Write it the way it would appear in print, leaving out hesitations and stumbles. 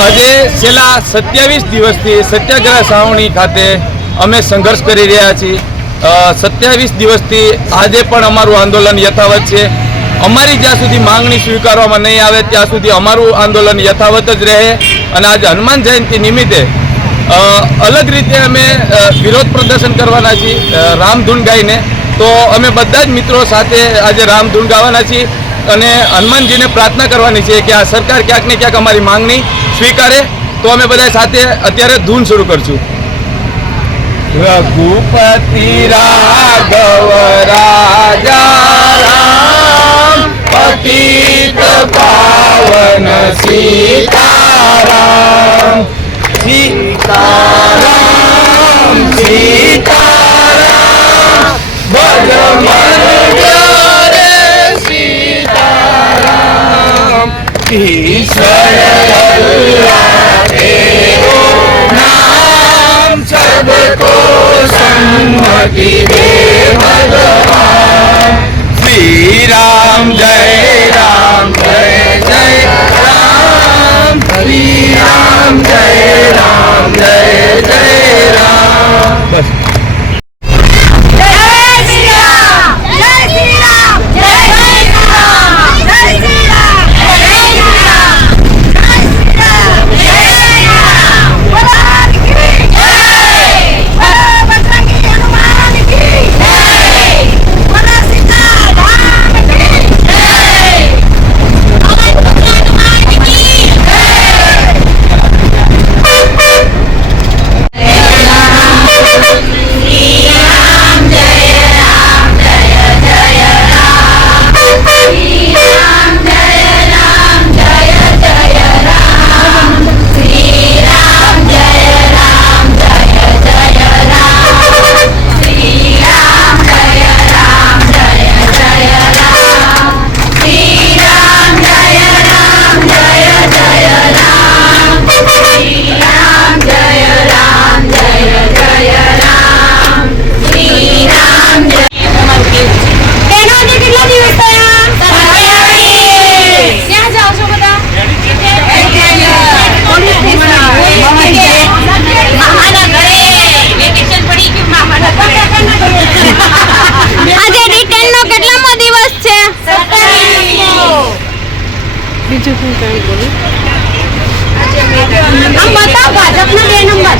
આજે છેલ્લા 27 દિવસથી સત્યાગ્રહ છાવણી ખાતે અમે સંઘર્ષ કરી રહ્યા છીએ। 27 દિવસથી આજે પણ અમારું આંદોલન યથાવત છે। અમારી જ્યાં સુધી માંગણી સ્વીકારવામાં નહીં આવે ત્યાં સુધી અમારું આંદોલન યથાવત જ રહે। અને આજે હનુમાન જયંતિ નિમિત્તે અલગ રીતે અમે વિરોધ પ્રદર્શન કરવાના છીએ રામધૂન ગાઈને। તો અમે બધા જ મિત્રો સાથે આજે રામધૂન ગાવાના છીએ અને હનુમાનજીને પ્રાર્થના કરવાની છે કે આ સરકાર ક્યાંક ને ક્યાંક અમારી માંગણી સ્વીકારે। તો અમે બધા સાથે અત્યારે ધૂન શરૂ કરશું। રઘુપતિ રાઘવ રાજા રામ પતિત પાવન સીતારામ સીતારામ સીતારામ ભજ મન રે સીતારામ ઈશ્વર અલ્લાહ તેરો नाम सबको सन्मति दे भगवान। श्री राम जय राम जय जय राम। श्री राम जय राम जय जय राम। बस બીજું શું કઈ બોલું આમ બતાવ ભાજપના 2 નંબર